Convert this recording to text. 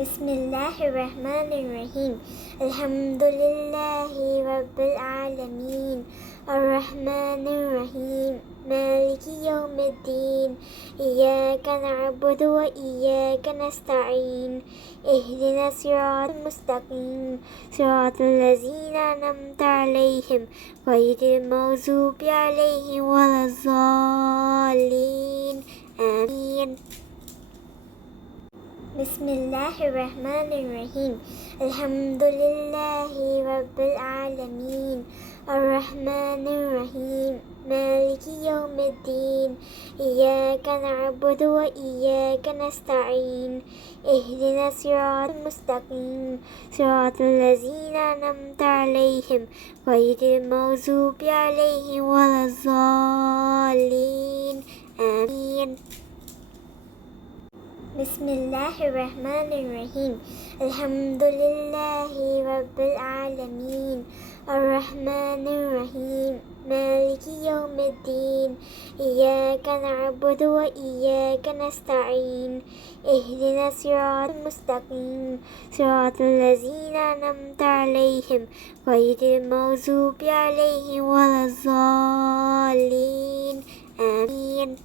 بسم الله الرحمن الرحيم. الحمد لله رب العالمين الرحمن الرحيم مالك يوم الدين إياك نعبد وإياك نستعين اهدنا الصراط المستقيم صراط الذين أنعمت عليهم غير المغضوب عليهم ولا الضالين آمين. بسم الله الرحمن الرحيم. الحمد لله رب العالمين الرحمن الرحيم مالك يوم الدين إياك نعبد وإياك نستعين اهدنا الصراط المستقيم صراط الذين أنعمت عليهم غير المغضوب عليهم ولا الضالين آمين. بسم الله الرحمن الرحيم. الحمد لله رب العالمين الرحمن الرحيم مالك يوم الدين إياك نعبد وإياك نستعين اهدنا الصراط المستقيم صراط الذين أنعمت عليهم غير المغضوب عليهم ولا الضالين آمين.